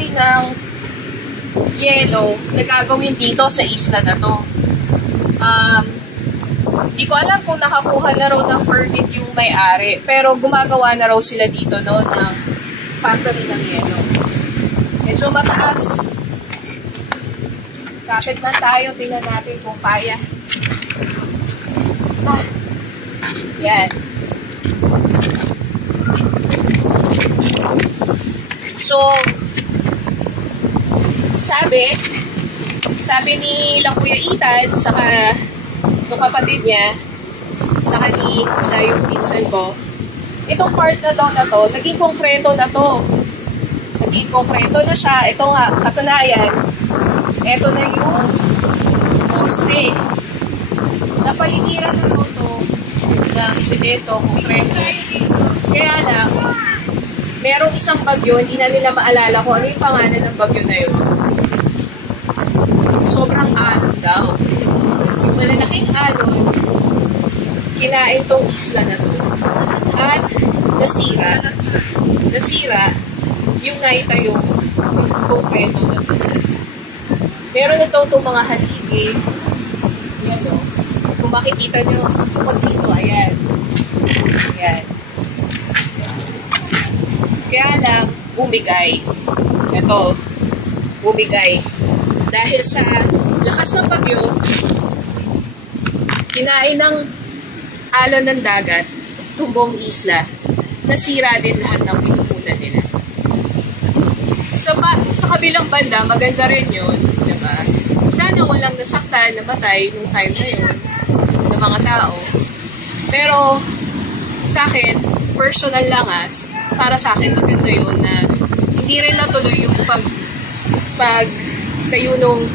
factory ng yelo na gagawin dito sa isla na to. Di ko alam kung nakakuha na raw ng permit yung may-ari, pero gumagawa na raw sila dito no, ng factory ng yelo. Medyo mataas. Kapit lang tayo, tingnan natin kung kaya. Yan. So, sabi ni lang Kuya Ethan, saka yung kapatid niya, saka ni Una yung pinsan ko, itong part na daw na to, naging konkreto na to. Naging konkreto na siya. Ito nga, katunayan, ito na yung poste. Napaligiran na ito ng semento, konkreto. Kaya lang, merong isang bagyo, hindi na nila maalala kung ano yung pangalan ng bagyo na yun. Sobrang alon daw. Yung malalaking alon, kinain tong isla na to. At nasira yung naitayong konkreto na to. Meron na itong mga haligi. Yan o. Kung makikita nyo, pag dito, ayan. Ayan. Kaya lang, bumigay. Ito, bumigay. Dahil sa lakas ng bagyo, kinain ng alon ng dagat, tumbong isla, nasira din lahat ng pinupunan nila. Sa kabilang banda, maganda rin yun, diba? Sana walang nasaktan, namatay nung time na yun, ng mga tao. Pero, sa akin, personal lang para sa akin maganda yun na hindi rin natuloy yung tayo nung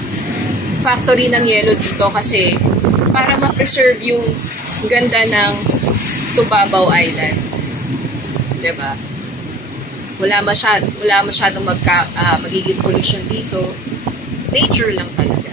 factory ng yelo dito kasi para ma-preserve yung ganda ng Tubabaw Island. Diba? Wala masyadong magiging pollution dito. Nature lang talaga.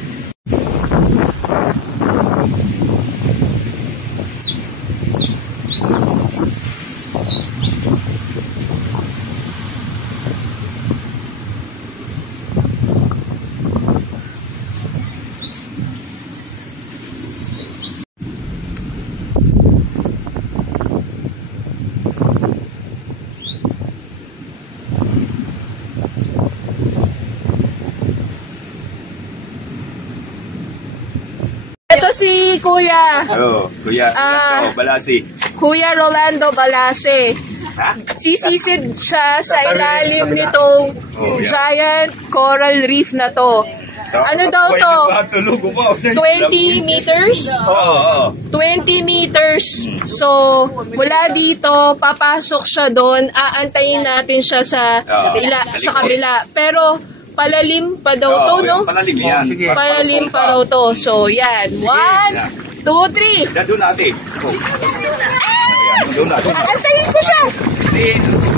Ito si Kuya. Kuya Rolando Balase. Kuya Rolando Balase. Sisisid siya sa ilalim nitong giant coral reef na to. Ano daw to? 20 meters? 20 meters. So, mula dito, papasok siya doon. Aantayin natin siya sa kabila. Pero, palalim pa daw to, no? Palalim yan. Palalim pa raw to. So, yan. 1, 2, 3. Doon natin. Doon natin. Antayin ko siya.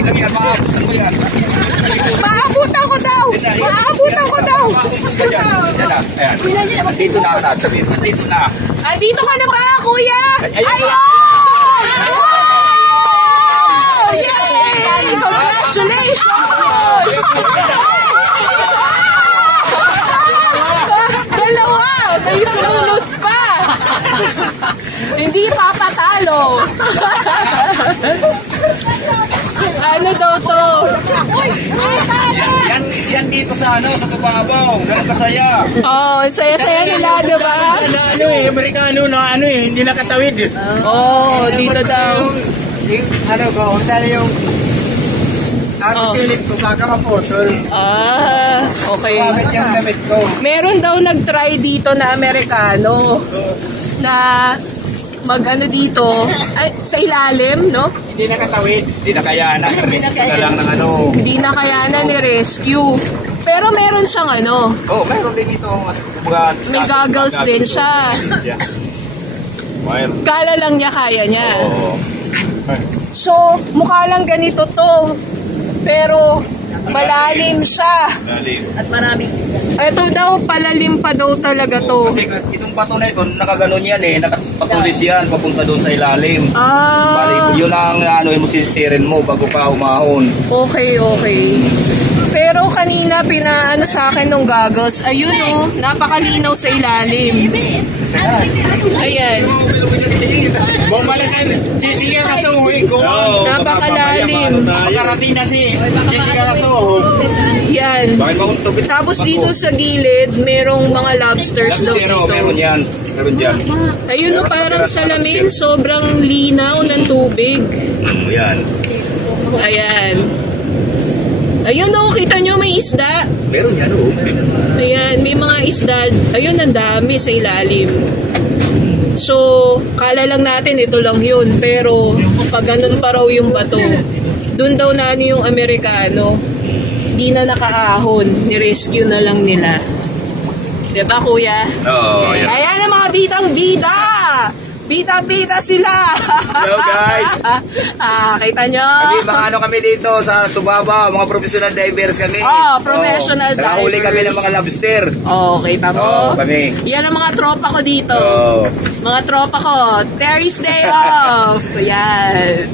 Ilang yan, maabusan ko yan. Maabutan ko daw. Maabutan ko daw. Ayan. Andito na ako sabihin. Andito na. Andito ka na ba, Kuya? Ayun! Yay! Congratulations! Dalawa! May sumunod pa! Hindi papatalo! Ano daw to? Yan dito sa Tubabaw. Ganun kasaya. Saya-saya nila, diba? Amerikano na hindi nakatawid. Dito daw. Yung silip ko, baka maputol. Okay. Gamit yung damit ko. Meron daw nag-try dito na Amerikano na mag-ano dito, sa ilalim, no? Hindi nakatawid. Hindi nakayanan. Rescue na lang ng Hindi nakayanan ni rescue. Pero meron siyang meron din ito. May goggles din siya. Kala lang niya kaya niya. So, mukha lang ganito to. Pero, malalim siya. At maraming ito daw, palalim pa daw talaga to. Kasi itong bato na ito, nakaganon yan nakapatulis yan, papunta doon sa ilalim. Bali, yun ang mo sisisirin mo bago ka umahon. Okay. Pero kanina pinaano sa akin nung goggles. Ayun oh, napakalinaw sa ilalim. Ayan. Bumalikan, Jessica Kasuhi ko. Napakalalim. Makarating na si Jessica Kasuhi. Yan. Tapos dito sa gilid, merong mga lobsters daw dito. Meron yan. Meron dyan. Ayun oh, parang salamin. Sobrang linaw ng tubig. Yan. Ayan. Ayun oh, kita nyo may isda. Meron yan oh. Ayan, may mga isda. Ayun, ang dami sa ilalim. So, kala lang natin ito lang yun. Pero, pag ganun pa raw yung bato, dun daw na yung Amerikano, di na nakaahon. Ni-rescue na lang nila. Diba, kuya? Oo, yan. Ayan ang mga bitang-bita! Bita-bita sila! Hello guys! Kita nyo? Kami kami dito sa Tubaba, mga professional divers kami. Professional divers. Nakahuli kami ng mga lobster. Kita mo? Kami. Yan ang mga tropa ko dito. Mga tropa ko. Paris Day Off. Yan.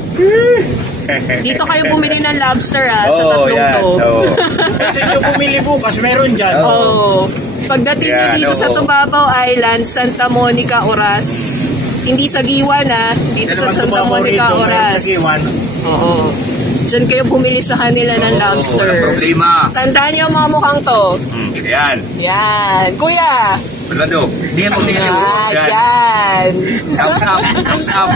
Dito kayo bumili ng lobster sa tatlong to. Kasi yung bumili bukas, meron dyan. Pagdating nyo dito sa Tubabaw Island, Santa Monica, Oras. Hindi sa Giwan dito sa Santa Monica, Oras. Oo. Diyan kayo bumili sa kanila ng lobster. Walang problema. Tandaan nyo mga mukhang to. Yan. Yan. Kuya. Orlando, tingnan mo. Yan. Thumbs up. Thumbs up.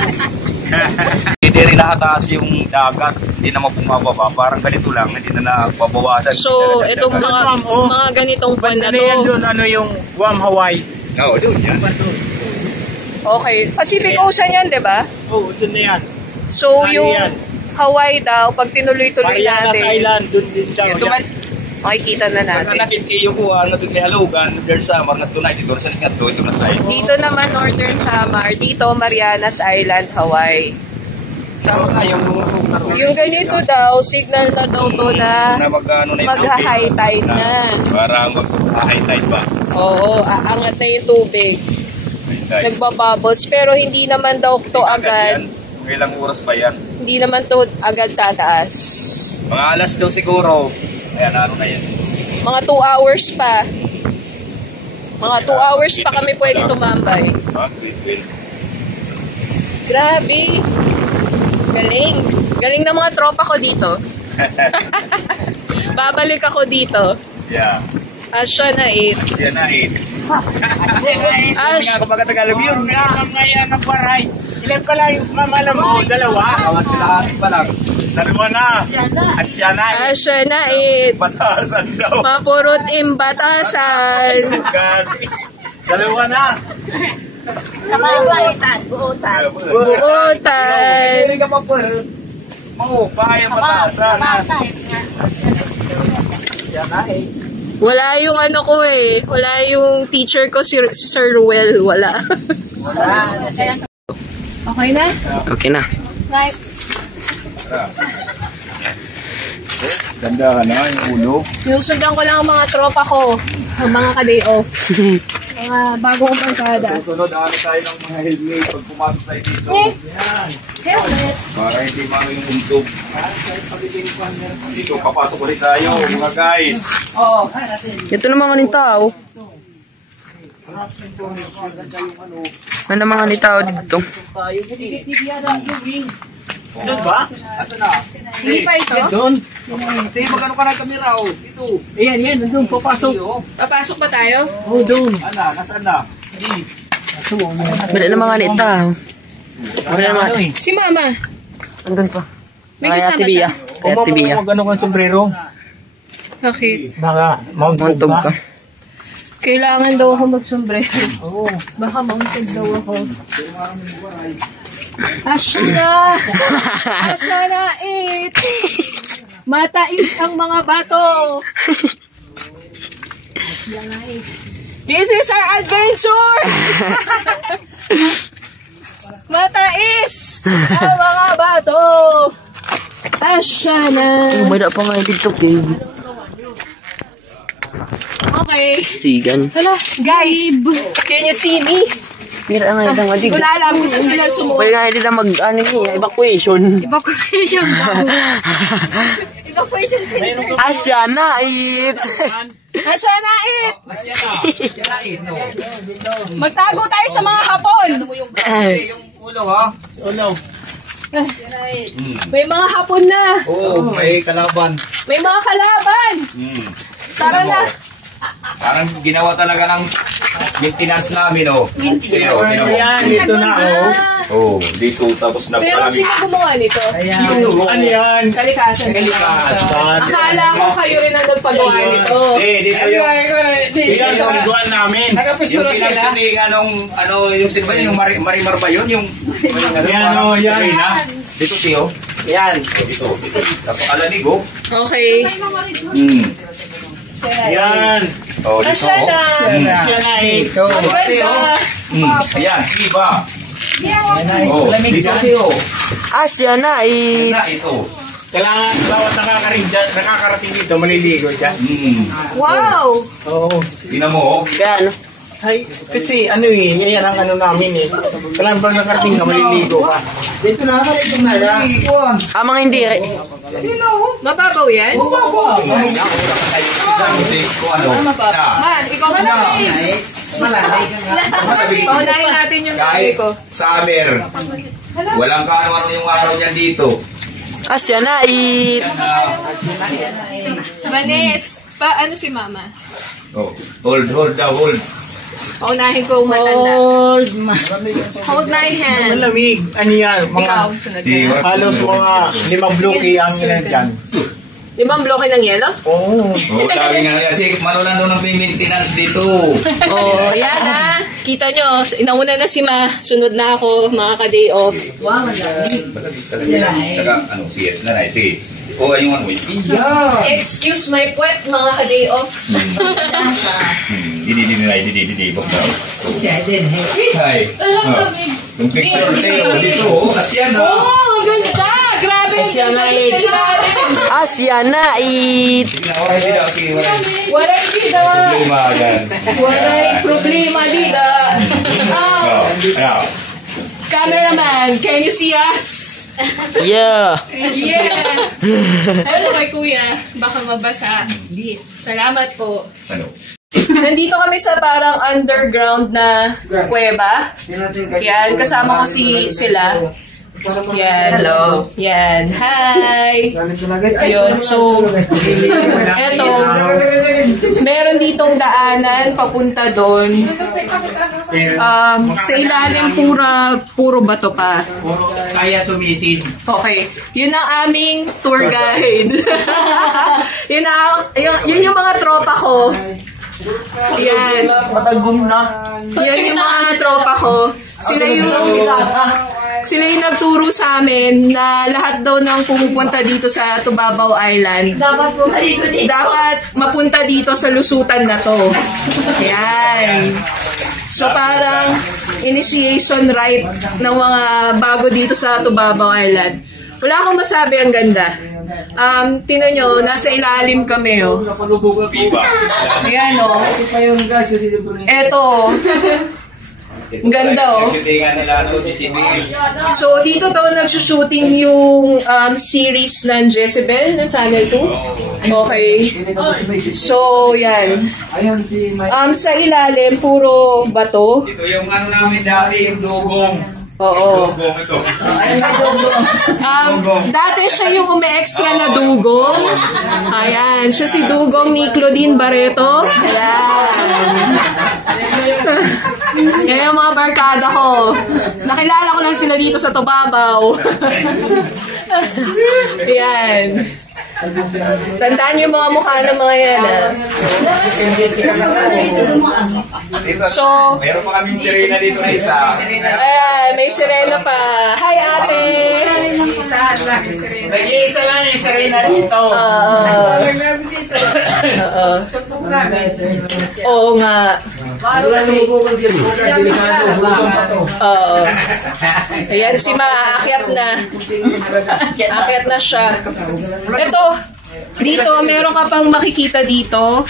Hindi rin nakataas yung dagat. Hindi naman bumababa. Parang ganito lang. Hindi na nababawasan. So, itong mga ganitong pan na to. Ano yung Guam, Hawaii? Oo, doon yan. Okay. Pacific Ocean yan, di ba? Oo, doon na yan. So, yung Hawaii daw, pag tinuloy-tuloy Marianas natin, Island, doon din siya. Ito man. makikita na natin. Nakitiyo ko, natin kay Halugan, Northern Samar, natunay dito sa likat to, ito na sa'yo. Dito naman, Northern Samar. Dito, Marianas Island, Hawaii. Yung ganito daw, signal na daw to na mag-high tide na. Parang mag-high tide ba? Oo, aangat na yung tubig. Nagbabubbles, pero hindi naman daw to agad. Ilang oras pa yan? Hindi naman to agad tataas. Mga alas daw siguro. Ayan, ano na yan? Mga 2 hours pa. Mga 2 hours pa kami pwede tumambay. Grabe. Galing. Galing ng mga tropa ko dito. Babalik ako dito. Yeah. Asya na 8. Asya na 8. Asya. Kung baga Tagalog yun. Ngayon ang baray. Ilan pa lang yung mamalam mo? Dalawa? Awat sila pa lang. Dalawa na. Asya na. Asya na 8. Batasan daw. Mapurot imbatasan. Dalawa na. Buutan. Hindi ka pa po. Mahupay ang batasan. Asya na 8. Wala yung ano ko eh. Wala yung teacher ko, si Sir Ruel. Wala. Okay na? Okay na. Right. Ganda na yung ulo. Sinusundan ko lang ang mga tropa ko. Ang mga ka-day off. Mga bagong pangkada. Susunod, tayo ng mga helmet pag pumasok tayo dito. Yan. Helmet. Para hindi mano yung untog. Dito, papasok ulit tayo, mga guys. Oo. Ito na mga nitao. Ano mga nitao dito? Doon ba? Asa na? Hindi pa ito? Doon. Hindi, magkano ka ng kamera, oh. Dito. Ayan, doon. Papasok. Papasok ba tayo? Oo, doon. Nasaan na? Wala na mga nitao. Wala na mga... Si Mama. Andun pa. May kasama siya? Kaya tibiya. Kung gano'n kang sombrero. Bakit? Baka mauntog Montog ka. Kailangan daw ako magsombrero. Oo. Baka mounted daw ako. Asya na! Asya na 8! Matais ang mga bato! This is our adventure! Matais ang mga bato! Asya na! Umada pa nga dito, baby. Okay. Stigan. Hello, guys! Can you see me? Mira nga ilang adig. Kung alam, gusto sila sumuot. Pwede nga nila mag, evacuation. Evacuation ba? Asya na it. Asya na it! Asya na ito. Magtago tayo sa mga hapon! Ano mo yung ulo, ha? Ulo. May mga hapon na! Oo, may kalaban. May mga kalaban! Tara na! Parang ginawa talaga ng maintenance namin, oh. Pero, Ayan, dito na, oh. oh, dito, tapos Pero sino gumawa nito? Ano yan? Kalikasan. Kalikasan. Akala ko kayo rin ang nagpagawa nito. dito yung... Dito ang duwan namin. Yung pinagsiting, yung Marimar ba yun? Yung... Yan, oh, yan. Dito, tiyo. Yan. Dito. Napakalanig, oh. Okay. Yan. Oh, dito, Asya na! Yan na ito. Ang ganda! Ayan, iba. Oh, Lamig dito, yan. tiyo. Asya na it. Na, ito. Kailangan bawat nakakarating dito, maliligo dyan. Wow! Oo. Tingnan mo, oh. Kaya ano? Ay, kasi ano yan ang ano namin eh. Kailangan bang nakarating ka, maliligo ka. Mga hindi rin. Mababaw yan? Kasi, kung ano, na. Man, ikaw na. Paunahin natin yung gagawin Kahit ko. summer, walang kaano-ano yung araw niyan dito. Asya na it. Vanes, ano si mama? Oh, hold daw, hold. Paunahin ko matanda. Hold my hand. Malamig. Ano yan? Ikaw, Mga sunod Si- ka. halos mga 5 bloke ang ilan dyan. 5 bloke ng yelo? Oo. Oh, lagi nga kasi manulan doon ang may maintenance dito. Oh, yan ha. Kita nyo, inauna na si Ma. Sunod na ako, mga ka-day off. Saka, ano, sige, nanay, sige. O, yung ano, iya. Excuse my puwet, mga ka-day off. Didi, bok daw. Hi. Yung picture dito, asya na. Oh, ang ganda! Grabe ang ganda sa ilalim. Asya na it. Sige na, oras dito, sige, Waray dida. problema agad. Waray problema dida. Oh, ano? Cameraman, can you see us? Yeah. Yeah. Hello kay kuya. Baka mabasa. Salamat po. Ano? Nandito kami sa parang underground na kuweba. Yan, kasama ko sila. Yan. Hello. Yan. Hi. Ayun, so, eto, meron ditong daanan papunta doon. Sa ilalim puro bato pa. Kaya sumisid. Okay. Yun ang aming tour guide. yun yung mga tropa ko. Yan. Matagom na. Yan yung mga tropa ko. Sila yung nagturo sa amin na lahat daw ng pumupunta dito sa Tubabaw Island. Dapat mapunta dito sa lusutan na to. Yan. So parang initiation rite ng mga bago dito sa Tubabaw Island. Wala akong masabi, ang ganda. Tinan nyo, nasa ilalim kami, oh. Viva. Ayan, oh. Eto. Ang ganda, oh. Nagsitingan nila, ano, Jezebel. So, dito daw nagsushooting yung series ng Jezebel ng Channel 2. Okay. So, yan. Sa ilalim, puro bato. Ito yung ano namin dati, yung dugong. Oo. Dugong ito. Dati siya yung umi-extra na dugong. Ayan, siya si dugong ni Claudine Barreto. Ayan. Kaya yung mga barkada ko, nakilala ko lang sila dito sa Tubabaw. Ayan. Tandaan niyo yung mga mukha ng mga yan, ha? So, meron pa kaming sirena dito na isa. ayan, may sirena pa. Hi, ate! Nag-iisa lang yung sirena dito. Oo nga. Oo. Ayan si Ma, aakyat na. Aakyat na siya. Ito, dito, meron ka pang makikita dito.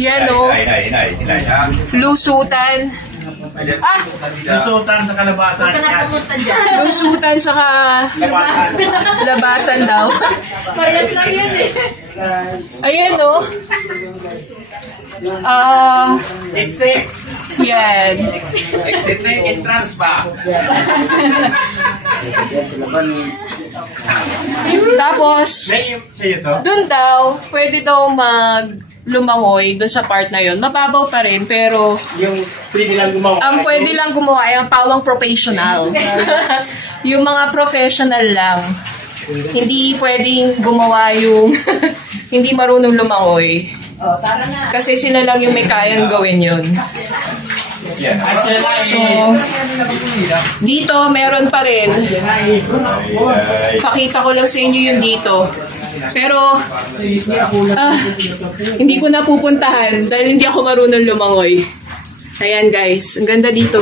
Yan, o. Hinay, ha? Lusutan. Lusutan sa kalabasan. Lusutan sa labasan daw. Parehas lang yan eh. Ayan, no? Exit. Yan. Exit na yung entrance ba? Tapos, Sa'yo to? dun daw, pwede daw lumangoy dun sa part na yon. Mababaw pa rin, pero Yung pwede lang gumawa. ang pwede lang gumawa ay ang pawang professional. Yung mga professional lang. Hindi pwedeng gumawa yung hindi marunong lumangoy. Kasi sila lang yung may kayang gawin yun. So, dito meron pa rin. Pakita ko lang sa inyo yung dito. Pero, hindi ko napupuntahan dahil hindi ako marunong lumangoy. Ayan guys, ang ganda dito.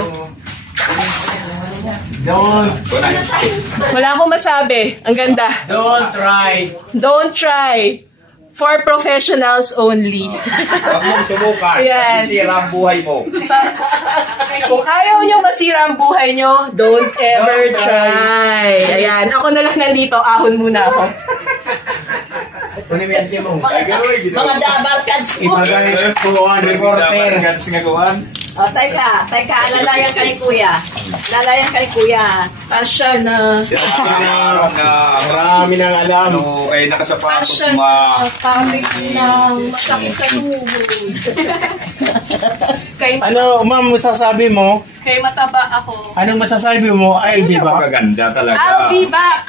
Wala akong masabi. Ang ganda. Don't try. Don't try. For professionals only. Huwag mong subukan. Yan. Sisira ang buhay mo. Kung ayaw nyo masira ang buhay nyo, don't ever try. Ayan. Ako na lang nandito. Ahon muna ako. Mga dabarkads mo. Ibagay po ang reporter. Gats nga gawan. O, teka, lalayan ka ni kuya. Lalayan ka ni kuya. Asya na. Marami nang alam. Ano, kayo nakasapatos Asya ma. na. Kamit na. Masakit sa tuhod. Ano, ma'am, masasabi mo? Kay mataba ako. Anong masasabi mo? I'll be back. Napakaganda talaga. I'll be back.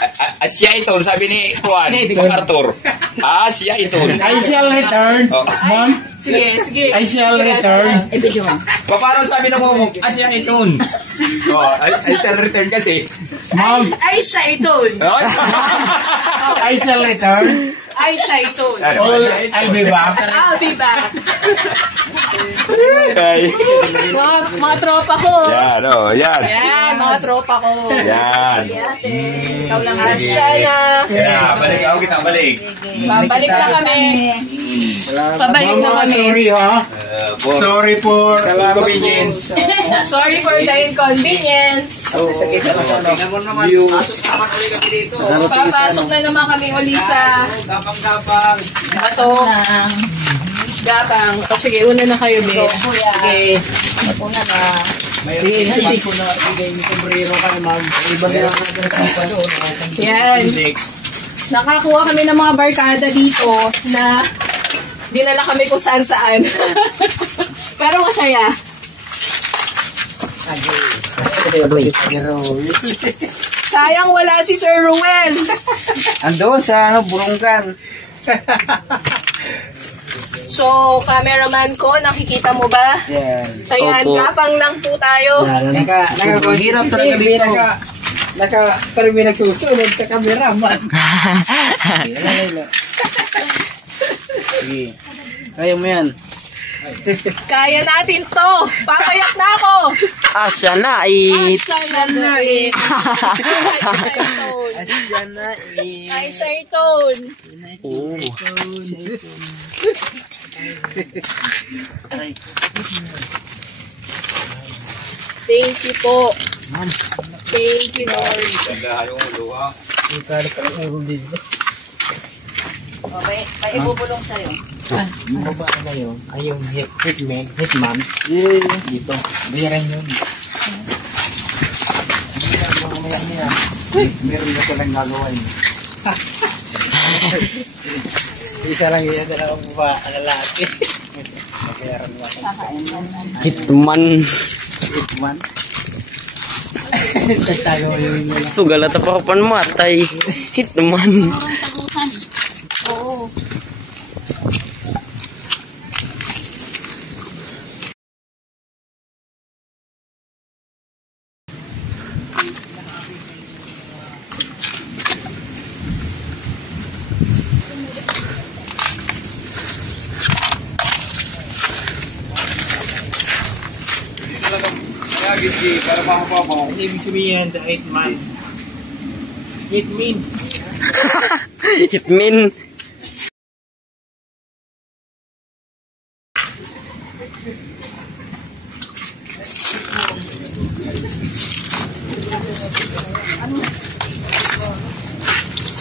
Siya ito, sabi ni Juan, Arthur. Siya ito. I shall return. Oh. Ma'am, Sige. I shall return. Ibigyo mo. Paano sabi ng mo, siya ito. I shall return kasi. Ma'am, Ay, siya iton. I shall return. Ay, siya iton. I'll be back. I'll be back. Ay. Mga tropa ko. Yan, yan. Yan, mga tropa ko. Yan. Ikaw lang asya na. Kaya, balik ako kita, balik. Babalik na kami. Pabalik na Mama, kami. sorry ha. Sorry for inconvenience. Sorry for the inconvenience. Tingnan mo naman, pasok naman ulit kami dito. Papasok na naman kami uli sa Tapang-tapang. bato. Gapang. O sige, una na kayo, Be. Sige. Una na. Sige, hindi ko na bigay ni sombrero ka naman. Iba na lang Yan. Nakakuha kami ng mga barkada dito na dinala kami kung saan-saan. Pero masaya. Sayang wala si Sir Ruel. Andun sa Burunggan. So, cameraman ko, nakikita mo ba? Yan. Ayan, Opo. gapang lang po tayo. Hirap talaga dito. Pero may nagsusunod sa cameraman. Sige. Kaya mo yan. Kaya natin to. Papayak na ako. Asya na it. Asya na it. Asya na eh. Ay, Shaiton. Oh. Thank you po. Thank you, Lord. Ganda yung luha. May ibubulong sa'yo. Yung babae na yun, ay yung hitman. Dito. Bayaran yun. Meron na ko lang gagawa yun. Isa lang yun, dalawang lalaki. Bayaran mo. Hitman. Hitman. Tagtago yun yun. Sugal at papapan matay. Hitman. Oo. Kaya giti, para makapabaw. Ibig sabihin, the hitman. Hitman. Hitman.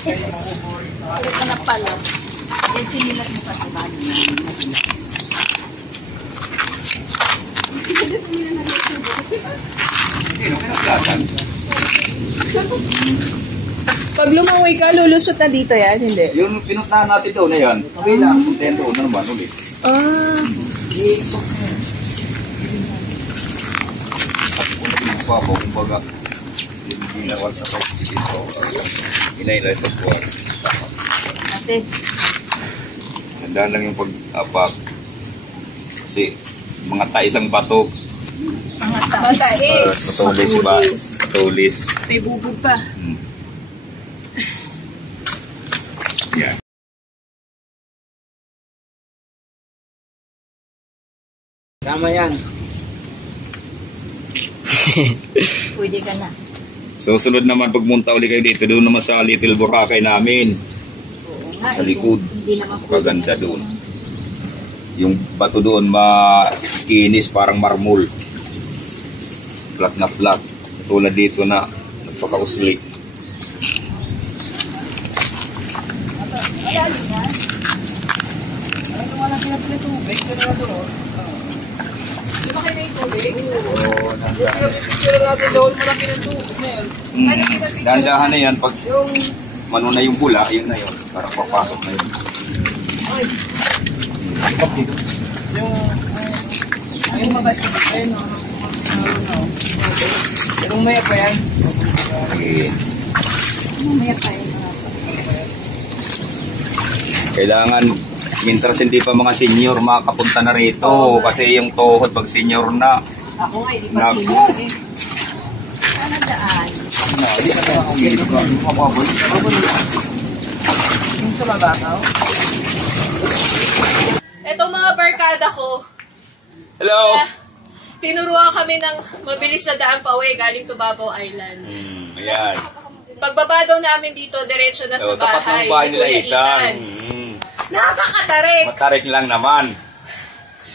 Ito na pala. Yung chinilas mo kasi ba? Pag lumangoy ka, lulusot na dito yan, hindi? Yung pinuntahan natin doon na yan, okay lang. Kontento na naman ulit. Kumbaga, ginawal sa pag-ibig dito. Inailay ito po. Handa lang yung pag-apak. Kasi mga taisang bato. Matais. Patulis ba? Patulis. May bubog pa. Yan. Tama yan. Pwede ka na. Susunod naman pagmunta ulit kayo dito, doon naman sa Little Boracay namin. Sa likod. Hindi naman Paganda doon. Yung bato doon makinis parang marmol. Flat na flat. Tulad dito na nagpakausli. Dahan-dahan na yan pag mano na yung bula, yun na yun. Parang papasok na yun. Yung maya pa yan. Okay. Kailangan, mintras hindi pa mga senior makapunta na rito. Kasi yung tuhod pag senior na. Ako nga, hindi pa senior eh. Ano daan? Yung sa Mabakaw. Ito mga barkada ko. Hello! Tinuruan kami ng mabilis na daan pa uwi galing Tubabaw Island. Ayan. Pagbaba daw namin dito, diretso na sa Tapat bahay. ng bahay ni nila Kuya Ethan. Napakatarik! Matarik lang naman.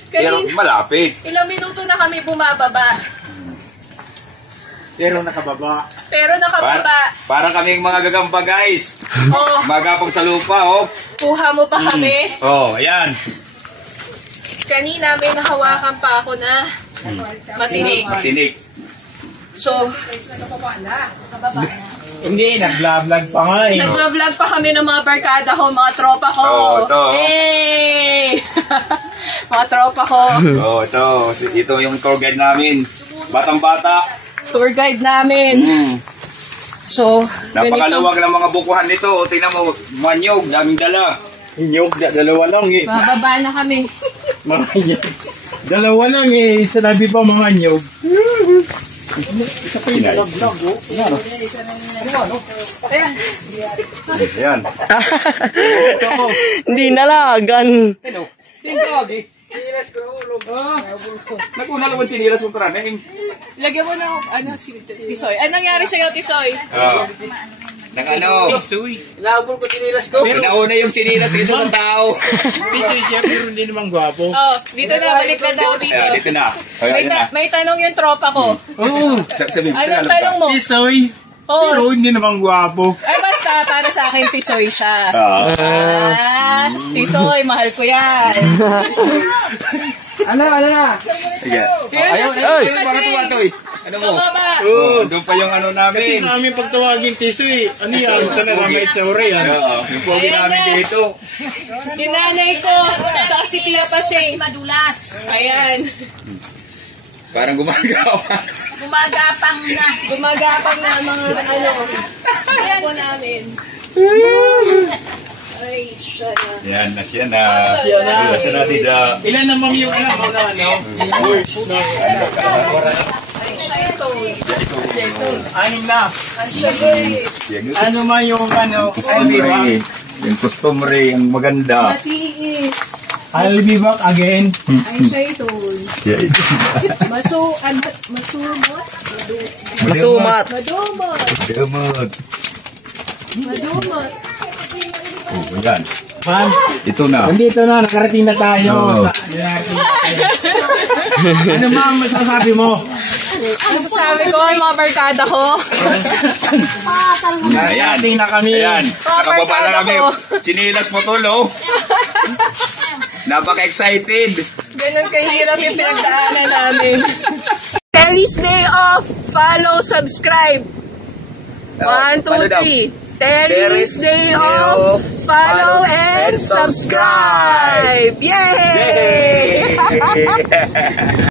Pero Kanina, malapit. ilang minuto na kami bumababa. Pero nakababa. Pero nakababa. Parang kaming mga gagamba guys. Oh, Magapang sa lupa, oh. kuha mo pa kami. Oh, ayan. Kanina may nahawakan pa ako na matinik. Matinik. So, Hindi, nag-vlog pa nga eh. nag-vlog pa kami ng mga barkada ko, mga tropa ko. Oh, ito. Hey! Mga tropa ko. Oh, ito. Ito yung tour guide namin. Batang-bata. Tour guide namin. So, ganito. Napakaluwag ng mga bukuhan nito. O, tingnan mo, manyog, daming dala. Inyog, dalawa lang eh. Bababa na kami. Mga nyog. Dalawa lang eh. Sanabi pa mga nyog. Isa pa yung vlog oh. Ayan. Ayan. Hindi nalagan. Hello. Tingkog eh. Naguna naman sinilas mo tara. Lagyan mo ng, si Tisoy. Anong nangyari sa'yo, Tisoy? Nang ano? Inaabol ko tinilas ko. Pinauna yung sinilas ng isang tao. Pisoy siya pero hindi naman gwapo. Oh, dito na, balik na daw dito. Ayan, dito na. Ayan na. May tanong yung tropa ko. Oo. Sabi mo, Anong tanong mo? Pisoy. Pero Oh, hindi naman gwapo. ay basta, para sa akin, Tisoy siya. Tisoy, mahal ko yan. Ano na? Sige. Ayun, Ayun, kasi- ayun, kasi- para tuwa to eh. Ano mo? Baba. Doon pa yung ano Kasi namin. sa aming pagtawagin Tisoy, ano yan? Talaga may tsura yan. Yung pogi namin dito. Yung nanay ko, sa si Tia Pasing. Madulas. Ayan. Parang gumagawa. Gumagapang na. Gumagapang na mga ayan po namin. Ay, siya na. Yan na siya na. Siya na. Siya na dida. Ilan naman yung anak mo na ano? Words na. Anim na. Ano man yung ano? I'll be back. Yung customary, yung maganda. Matiis. I'll be back again. Ay, siya ito. Siya ito. Masumot. Masumat. Madumot. Damot. Madumot. Oh, yan. Man, Ito na. nandito na, nakarating na tayo. Oo. Ano ma'am, masasabi mo? Ano sasabi ko, yung mga barkada ko? Ayan. Nakarating na kami. Ayan. Nakababa na kami. Ako. Chinilas mo tulo. Napaka-excited. Ganun kahirap yung pinagdaanan namin. Terry's Day Off! Follow, subscribe! 1, 2, 3. Terry's Day Off! Follow and subscribe! Yay! Yay!